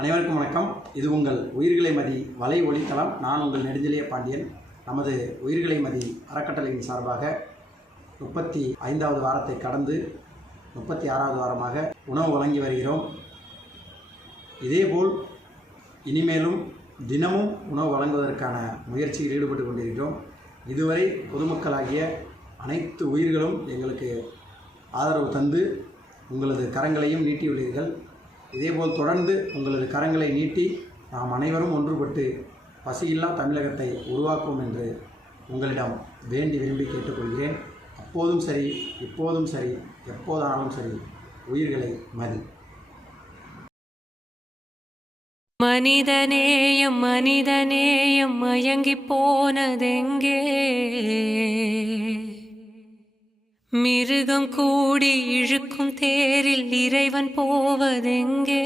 அனைவருக்கும் வணக்கம். இது உங்கள் உயிர்களை மதி வலை ஒளித்தளம். நான் உங்கள் நெடுஞ்செழிய பாண்டியன். நமது உயிர்களை மதி அறக்கட்டளையின் சார்பாக முப்பத்தி ஐந்தாவது வாரத்தை கடந்து முப்பத்தி ஆறாவது வாரமாக உணவு வழங்கி வருகிறோம். இதேபோல் இனிமேலும் தினமும் உணவு வழங்குவதற்கான முயற்சியில் ஈடுபட்டு கொண்டிருக்கிறோம். இதுவரை பொதுமக்களாகிய அனைத்து உயிர்களும் எங்களுக்கு ஆதரவு தந்து உங்களது கரங்களையும் நீட்டியுள்ளீர்கள். இதேபோல் தொடர்ந்து உங்களது கரங்களை நீட்டி நாம் அனைவரும் ஒன்றுபட்டு பசியில்லா தமிழகத்தை உருவாக்குவோம் என்று உங்களிடம் வேண்டி விரும்பி கேட்டுக்கொள்கிறேன். அப்போதும் சரி இப்போதும் சரி எப்போதானாலும் சரி உயிர்களை மதி. மனிதநேயம் மனிதநேயம் மயங்கி போனதெங்கே? மிருகம் கூடி இழுக்கும் தேரில் இறைவன் போவதெங்கே?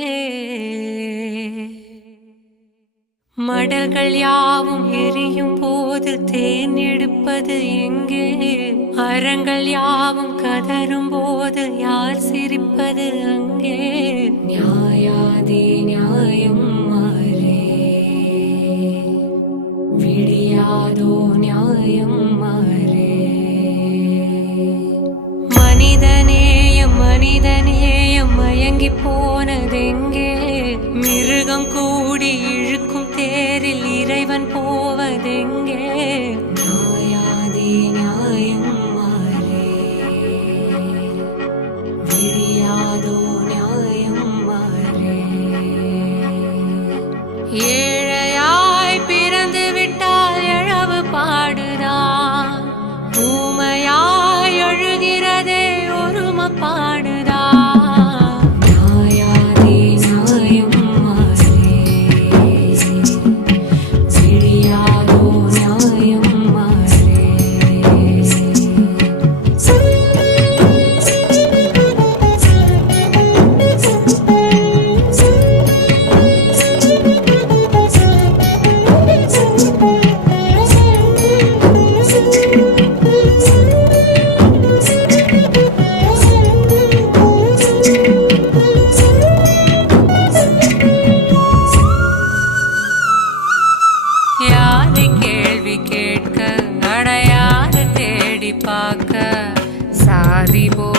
மடல்கள் யாவும் எரியும் போது தேன் எடுப்பது எங்கே? அறங்கள் யாவும் கதரும் போது யார் சிரிப்பது அங்கே? நியாயாதி நியாயம் மாறே. விடியாதோ நியாயம் மாறே. மனிதநேயம் மயங்கி போனதெங்கே? மிருகம் கூடி இழுக்கும் தேரில் இறைவன் போவதெங்கே? நியாயாதே நியாயம் மாறே. விடியாதோ நியாயம் மாறே. ஏழையாய் பிறந்து விட்டால் எழவு பாடுதான். ஊமையாய் எழுகிறதே ஒரும பாடு people.